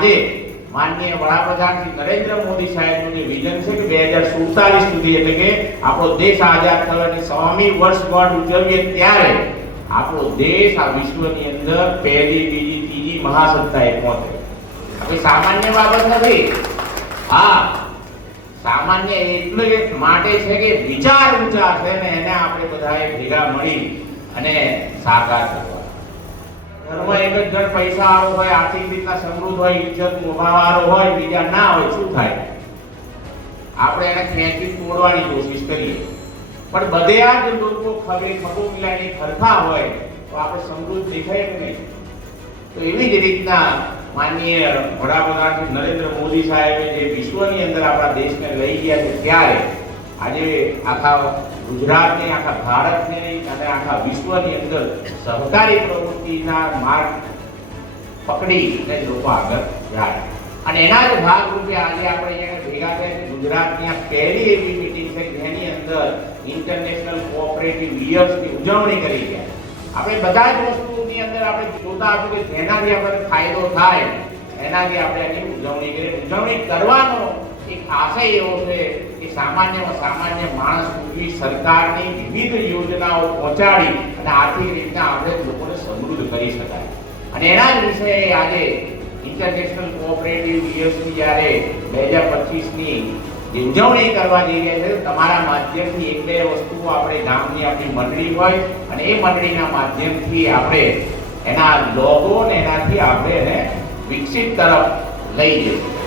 આજે માનનીય વડાપ્રધાન શ્રી નરેન્દ્ર મોદી સાહેબનું જે વિઝન છે કે 2047 સુધી એટલે કે આપણો દેશ આઝાદ થવાની 100મી વર્ષગાંઠ ઉજવીએ ત્યારે આપણો દેશ આ વિશ્વની અંદર પહેલી, બીજી, ત્રીજી મહાસત્તાએ પહોંચે. કોઈ સામાન્ય બાબત નથી. હા, સામાન્ય એટલે માટે છે કે વિચાર ઊંચા છે ને એને આપણે બધાએ ભેગા મળી અને સાકાર કરવા. ઘરમાં એક જ જણ પૈસાવાળો હોય, આર્થિક રીતના સમૃદ્ધ હોય, ઇજ્જત મોભાવાળો હોય, બીજા ના હોય, શું થાય? આપણે એને ખેંચી તોડવાની કોશિશ કરીએ. પણ બધે આ જ લોકો ખભો મિલાઈને ખરખા હોય તો આપણે સમૃદ્ધ દેખાય કે નહીં? તો એવી જ રીતના માનનીય વડાપ્રધાન શ્રી નરેન્દ્ર મોદી સાહેબે જે વિશ્વની અંદર આપણા દેશને લઈ ગયા છે ત્યારે આજે આખા ગુજરાતને, આખા ભારતને અને આખા વિશ્વની અંદર સહકારી પ્રવૃત્તિના માર્ગ પકડીને લોકો આગળ જાય. અને એના જ ભાગરૂપે આજે આપણે અહીંયા ભેગા થયા છે. ગુજરાતની આ પહેલી એવી મીટિંગ છે જેની અંદર ઇન્ટરનેશનલ કોઓપરેટિવ યર્સની ઉજવણી કરી ગયા. આપણે બધા જ વસ્તુની અંદર આપણે જોતા હતું કે જેનાથી આપણને ફાયદો થાય એનાથી આપણે આની ઉજવણી કરીએ. ઉજવણી કરવાનો એક આશય એવો છે કે સામાન્યમાં સામાન્ય માણસ સુધી સરકારની વિવિધ યોજનાઓ પહોંચાડી અને આર્થિક રીતના આપણે લોકોને સમૃદ્ધ કરી શકાય. અને એના જ વિશે આજે ઇન્ટરનેશનલ કોઓપરેટિવ યર્સની જ્યારે 2025ની જે ઉજવણી કરવા જઈ રહ્યા છે, તમારા માધ્યમથી એક બે વસ્તુઓ આપણે ગામની આપણી મંડળી હોય અને એ મંડળીના માધ્યમથી આપણે એના લોગો ને એનાથી આપણે એને વિકસિત તરફ લઈ જઈએ.